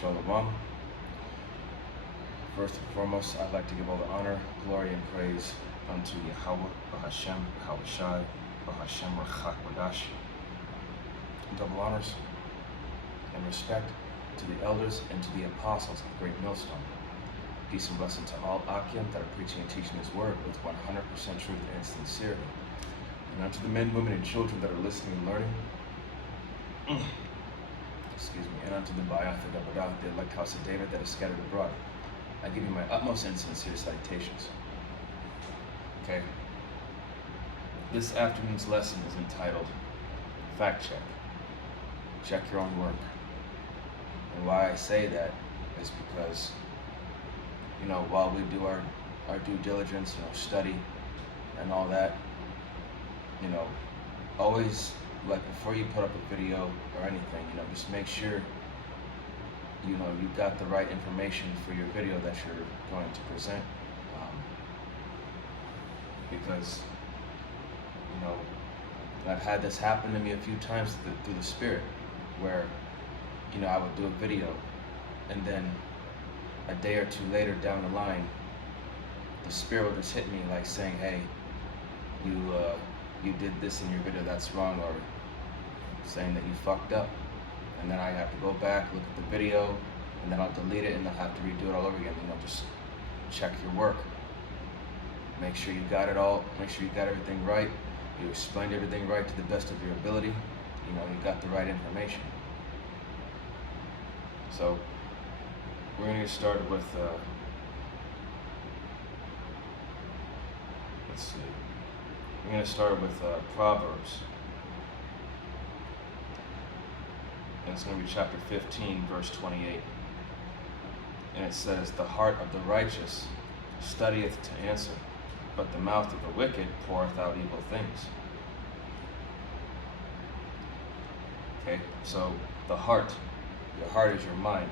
Shalom. First and foremost, I'd like to give all the honor, glory, and praise unto Yahweh, Bahashem, Bahawashai, Bahashem, Rachak, Wadash. Double honors and respect to the elders and to the apostles of Great Millstone. Peace and blessing to all Akim that are preaching and teaching His word with 100% truth and sincerity. And unto the men, women, and children that are listening and learning, and unto the Bayath, the elect house of David that is scattered abroad, I give you my utmost and sincere salutations. Okay. This afternoon's lesson is entitled Fact Check. Check your own work. And why I say that is because, while we do our due diligence, study and all that, always, like, before you put up a video or anything, just make sure you've got the right information for your video that you're going to present, because I've had this happen to me a few times through the Spirit, where I would do a video and then a day or two later down the line, the Spirit would just hit me like saying, hey, you did this in your video, that's wrong, or saying that you fucked up. And then I have to go back, look at the video, and then I'll delete it and I'll have to redo it all over again. Just check your work. Make sure you got it all, make sure you got everything right. You explained everything right to the best of your ability. You got the right information. So, we're gonna get started with, let's see. We're gonna start with Proverbs. And it's going to be chapter 15, verse 28. And it says, the heart of the righteous studieth to answer, but the mouth of the wicked poureth out evil things. Okay, so the heart, your heart is your mind.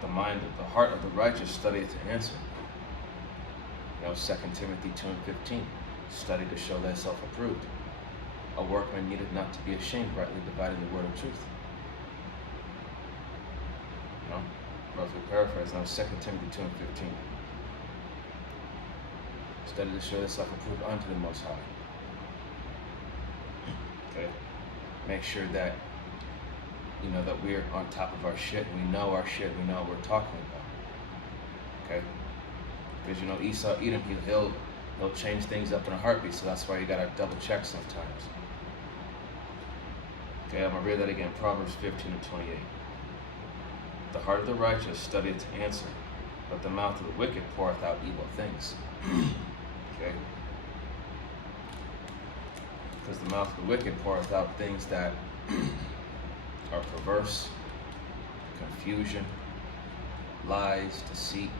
The heart of the righteous studieth to answer. 2 Timothy 2:15, study to show thyself approved. A workman needeth not to be ashamed, rightly dividing the word of truth. Roughly paraphrase, now 2 Timothy 2:15. Study to show thyself approved unto the Most High. Okay? Make sure that, that we're on top of our shit. We know our shit. We know what we're talking about. Okay? Because, Esau, Edom, he'll change things up in a heartbeat, so that's why you gotta double check sometimes. Okay, I'm gonna read that again, Proverbs 15:28. The heart of the righteous studieth to answer, but the mouth of the wicked poureth out evil things. Okay? Because the mouth of the wicked poureth out things that are perverse, confusion, lies, deceit,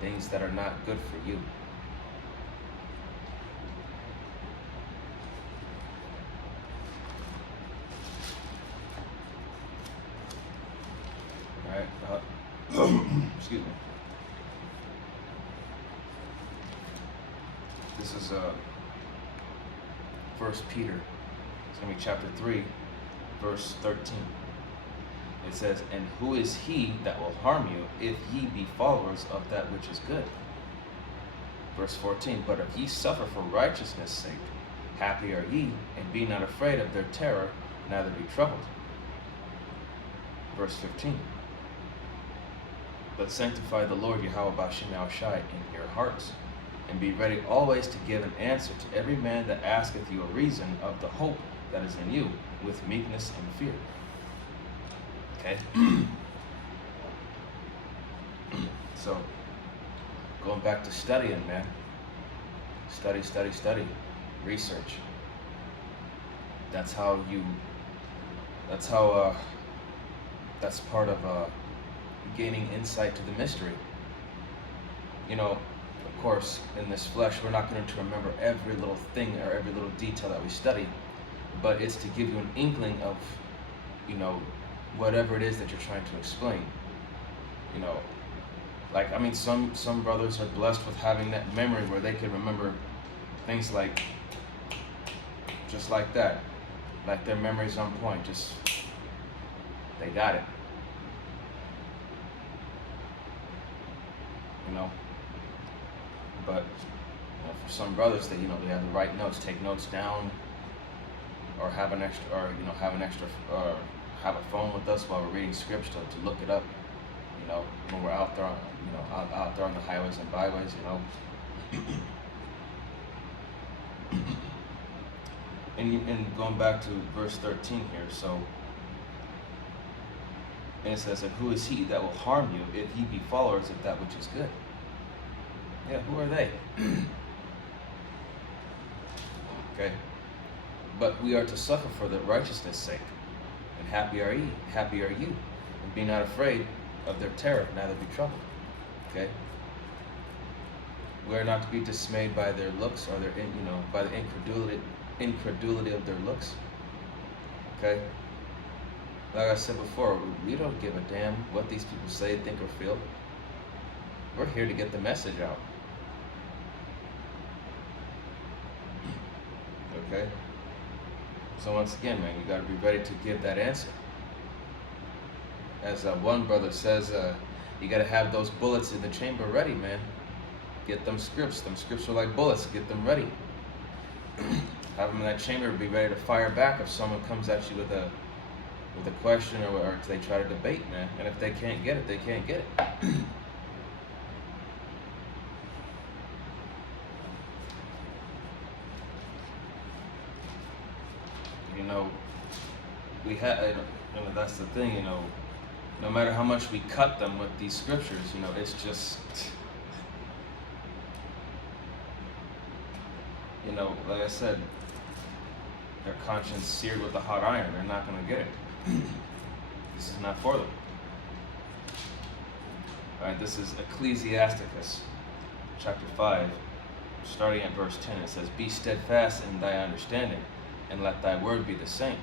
things that are not good for you. Excuse me. This is 1 Peter. It's going to be chapter 3, verse 13. It says, and who is he that will harm you if ye be followers of that which is good? Verse 14, but if ye suffer for righteousness' sake, happy are ye, and be not afraid of their terror, neither be troubled. Verse 15, but sanctify the Lord Yahweh Bashem Yahushai in your hearts, and be ready always to give an answer to every man that asketh you a reason of the hope that is in you, with meekness and fear. Okay? So, going back to studying, man. Study, study, study. Research. That's part of gaining insight to the mystery. Of course, in this flesh, we're not going to remember every little thing or every little detail that we study, but it's to give you an inkling of, whatever it is that you're trying to explain. Some brothers are blessed with having that memory where they can remember things like, just like that. Like their memory's on point, they got it. you know. But for some brothers, they they have to write notes, take notes down, or have an extra, or have a phone with us while we're reading scripts to look it up. When we're out there, out there on the highways and byways, And going back to verse 13 here, so, and it says, "And who is he that will harm you if ye be followers of that which is good?" Yeah, who are they? Okay. "But we are to suffer for the righteousness' sake, and happy are ye, happy are you, and be not afraid of their terror, neither be troubled." Okay. We are not to be dismayed by their looks, or by the incredulity of their looks. Okay. Like I said before, we don't give a damn what these people say, think, or feel. We're here to get the message out. Okay. So once again, man, you got to be ready to give that answer. As one brother says, you got to have those bullets in the chamber ready, man. Get them scripts. Them scripts are like bullets. Get them ready. Have them in that chamber, be ready to fire back if someone comes at you with a question, or if they try to debate, man. And if they can't get it, they can't get it. We have, that's the thing, no matter how much we cut them with these scriptures, it's just, like I said, their conscience seared with a hot iron. They're not going to get it. This is not for them. All right, this is Ecclesiasticus, chapter 5, starting at verse 10. It says, "Be steadfast in thy understanding, and let thy word be the same."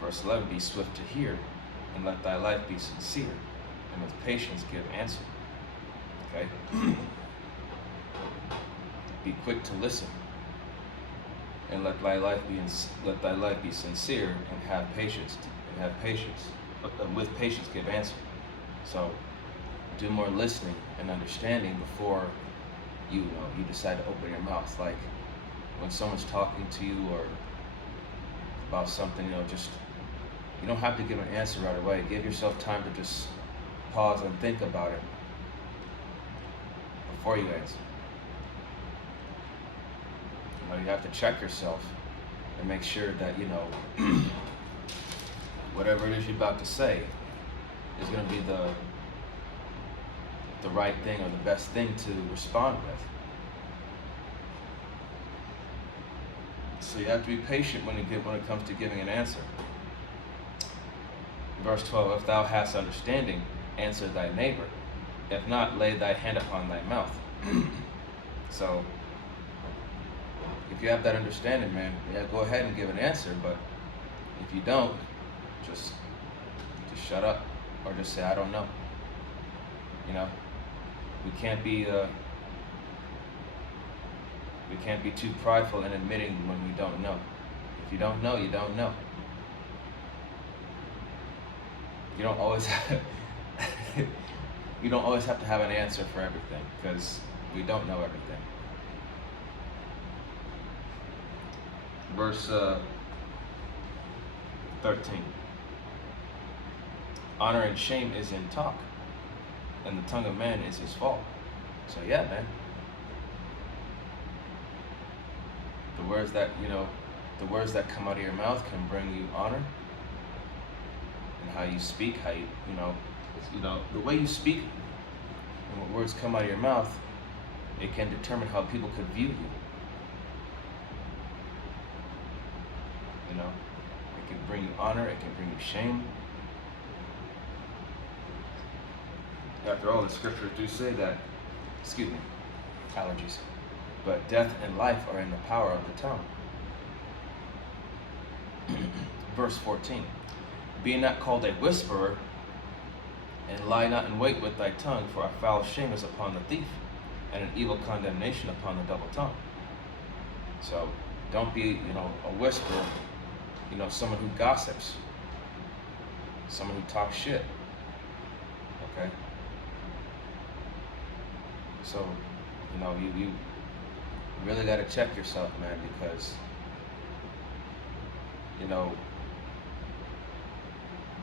Verse 11, "Be swift to hear, and let thy life be sincere, and with patience give answer." Okay? "Be quick to listen, and let thy life be sincere, and have patience, but with patience give answer." So, do more listening and understanding before you decide to open your mouth. Like when someone's talking to you or about something, you don't have to give an answer right away. Give yourself time to just pause and think about it before you answer. You have to check yourself and make sure that whatever it is you're about to say is going to be the right thing or the best thing to respond with. So you have to be patient when it comes to giving an answer. Verse 12, "If thou hast understanding, answer thy neighbor. If not, lay thy hand upon thy mouth." So, if you have that understanding, man, go ahead and give an answer. But if you don't, just shut up, or just say, "I don't know." We can't be too prideful in admitting when we don't know. If you don't know, you don't know. You don't always have to have an answer for everything, because we don't know everything. Verse 13. "Honor and shame is in talk, and the tongue of man is his fall." So yeah, man. The words that come out of your mouth can bring you honor. And how you speak, the way you speak and what words come out of your mouth, it can determine how people could view you. It can bring you honor, it can bring you shame. After all, the scriptures do say that, allergies, but death and life are in the power of the tongue. Verse 14, "Be not called a whisperer, and lie not in wait with thy tongue, for a foul shame is upon the thief, and an evil condemnation upon the double tongue." So don't be, a whisperer, someone who gossips, someone who talks shit. Okay? So, you really got to check yourself, man, because,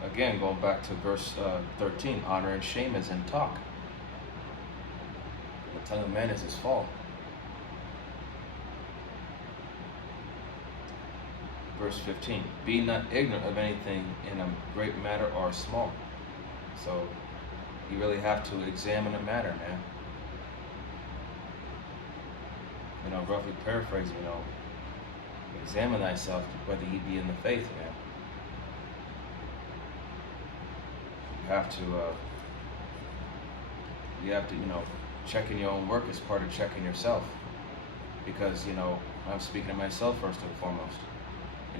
again, going back to verse 13, honor and shame is in talk. The tongue of man is his fall. Verse 15, be not ignorant of anything in a great matter or small. So you really have to examine a matter, man. Roughly paraphrasing, examine thyself whether ye be in the faith, man. You have to, checking your own work is part of checking yourself. Because, I'm speaking to myself first and foremost.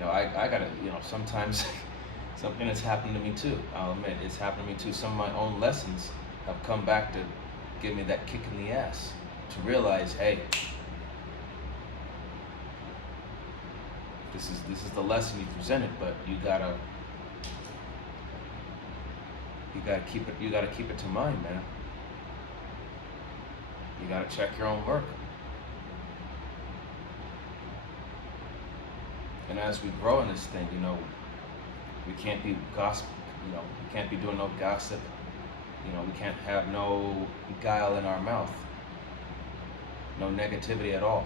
I gotta, sometimes something has happened to me too. I'll admit, it's happened to me too. Some of my own lessons have come back to give me that kick in the ass. To realize, hey, this is the lesson you presented, but you gotta keep it to mind, man. You gotta check your own work. And as we grow in this thing, we can't be gossip, we can't be doing no gossip. We can't have no guile in our mouth. No negativity at all.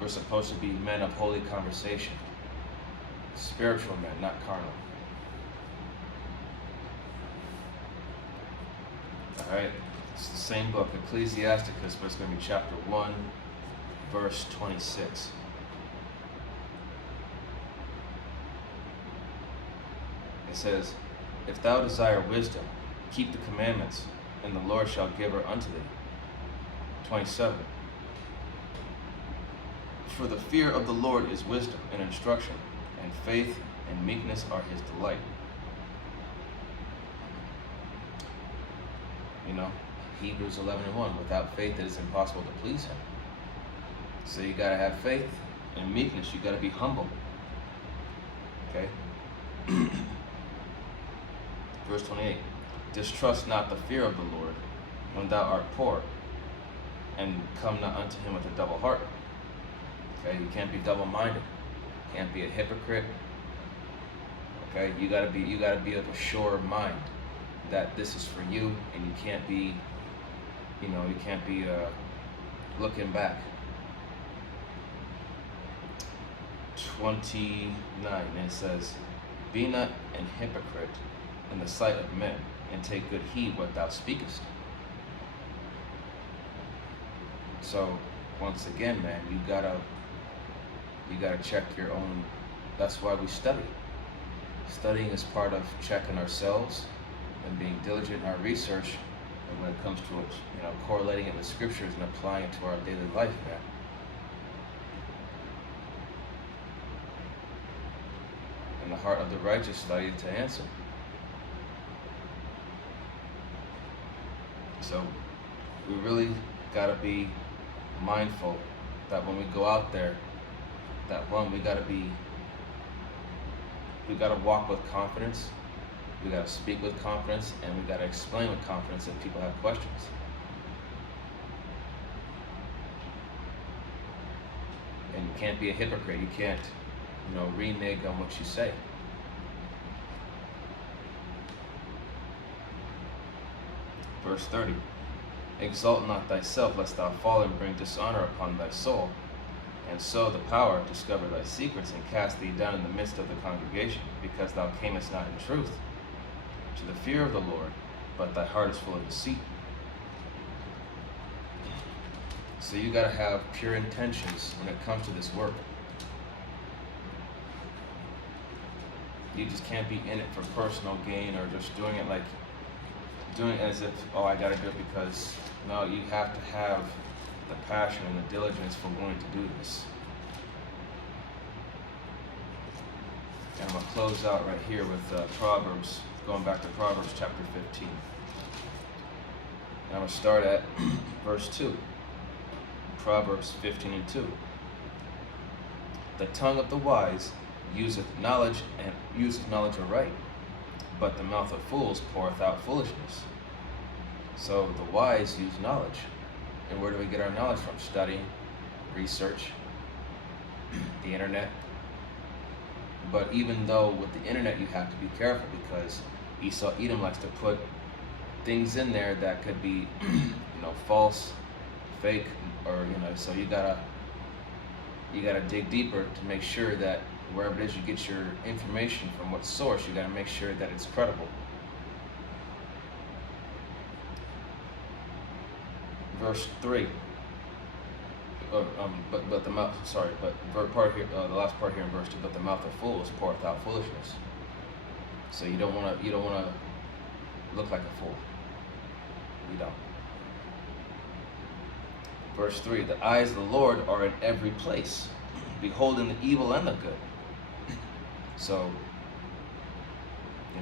We're supposed to be men of holy conversation. Spiritual men, not carnal. Alright, it's the same book, Ecclesiasticus, but it's going to be chapter 1, verse 26. It says, if thou desire wisdom, keep the commandments, and the Lord shall give her unto thee. 27. For the fear of the Lord is wisdom and instruction, and faith and meekness are his delight. Hebrews 11:1, without faith it is impossible to please him. So you gotta have faith and meekness. You gotta be humble. Okay? Verse 28, distrust not the fear of the Lord when thou art poor, and come not unto him with a double heart. Okay, you can't be double-minded. You can't be a hypocrite. Okay, you gotta be of a sure mind that this is for you, and you can't be, looking back. 29, and it says, be not an hypocrite in the sight of men, and take good heed what thou speakest. So, once again, man, you gotta check your own. That's why we study. Studying is part of checking ourselves and being diligent in our research. And when it comes to it, correlating it with scriptures and applying it to our daily life, man. And the heart of the righteous study to answer. So we really gotta be mindful that when we go out there, we gotta walk with confidence, we gotta speak with confidence, and we gotta explain with confidence if people have questions. And you can't be a hypocrite. You can't, renege on what you say. Verse 30, exalt not thyself, lest thou fall and bring dishonor upon thy soul. And so the power discover thy secrets, and cast thee down in the midst of the congregation, because thou camest not in truth to the fear of the Lord, but thy heart is full of deceit. So you gotta have pure intentions when it comes to this work. You just can't be in it for personal gain, or just doing it as if, I gotta do it because. No, you have to have the passion and the diligence for wanting to do this. And I'm going to close out right here with Proverbs, going back to Proverbs chapter 15. And I'm going to start at verse 2. Proverbs 15:2. The tongue of the wise useth knowledge aright, but the mouth of fools poureth out foolishness. So the wise use knowledge. And where do we get our knowledge from? Studying, research, the internet. But even though with the internet you have to be careful, because Esau Edom likes to put things in there that could be false, fake, or so you gotta dig deeper to make sure that wherever it is you get your information from, what source, you gotta make sure that it's credible. Verse 3. But the mouth. Sorry, but part here, the last part here in verse 2. But the mouth of fools poureth out foolishness. So you don't want to look like a fool. You don't. Verse 3. The eyes of the Lord are in every place, beholding the evil and the good. So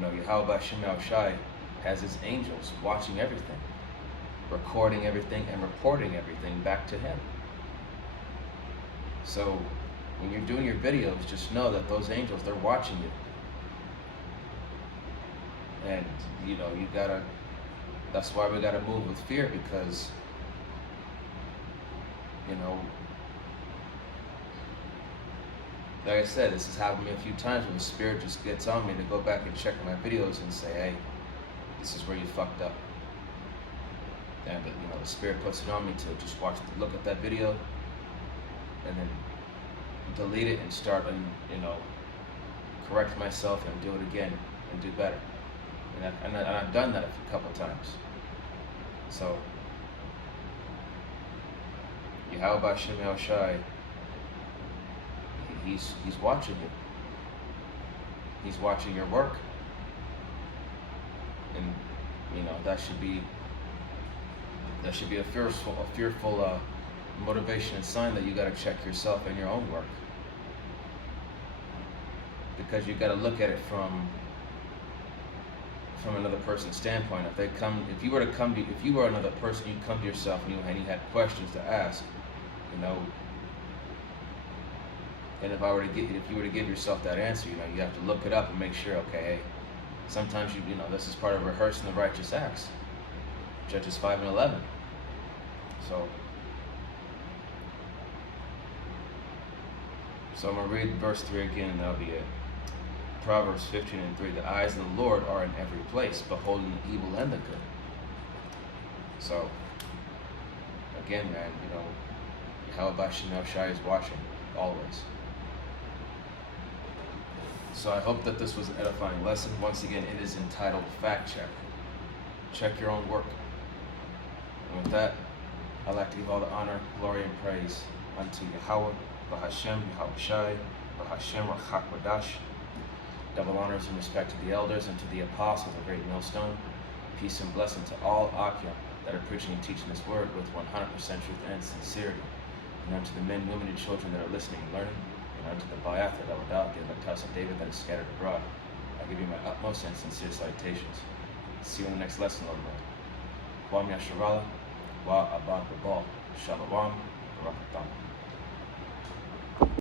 Yahweh Shem Shai has his angels watching everything, recording everything, and reporting everything back to him. So when you're doing your videos, just know that those angels, they're watching you. And that's why we gotta move with fear, because like I said, this has happened to me a few times when the Spirit just gets on me to go back and check my videos and say, hey, this is where you fucked up. And the Spirit puts it on me to just look at that video, and then delete it and start and correct myself and do it again and do better. And I've done that a couple of times. So Yahweh Shem Shai, he's watching you. He's watching your work, and that should be a fearful motivation and sign that you got to check yourself and your own work, because you got to look at it from another person's standpoint. If you were another person, you'd come to yourself and you had questions to ask, and if you were to give yourself that answer, you have to look it up and make sure, okay, hey, sometimes this is part of rehearsing the righteous acts, Judges 5 and 11. So I'm going to read verse 3 again, and that'll be it. Proverbs 15 and 3. The eyes of the Lord are in every place, beholding the evil and the good. So, again, man, Yahweh Shem Shai is watching, always. So I hope that this was an edifying lesson. Once again, it is entitled Fact Check. Check your own work. And with that, I'd like to give all the honor, glory, and praise unto Yahweh, Bahashem, Yahweh Shai, Bahashem, Rachak Wadash. Double honors and respect to the elders and to the apostles of Great Millstone. Peace and blessing to all Akim that are preaching and teaching this word with 100% truth and sincerity. And unto the men, women, and children that are listening and learning, and unto the Bayath that are without, the house of David that is scattered abroad, I give you my utmost and sincere salutations. See you in the next lesson, Lord. Wam Yasharala, Wa Abad Babal, Shalom, Barakatam.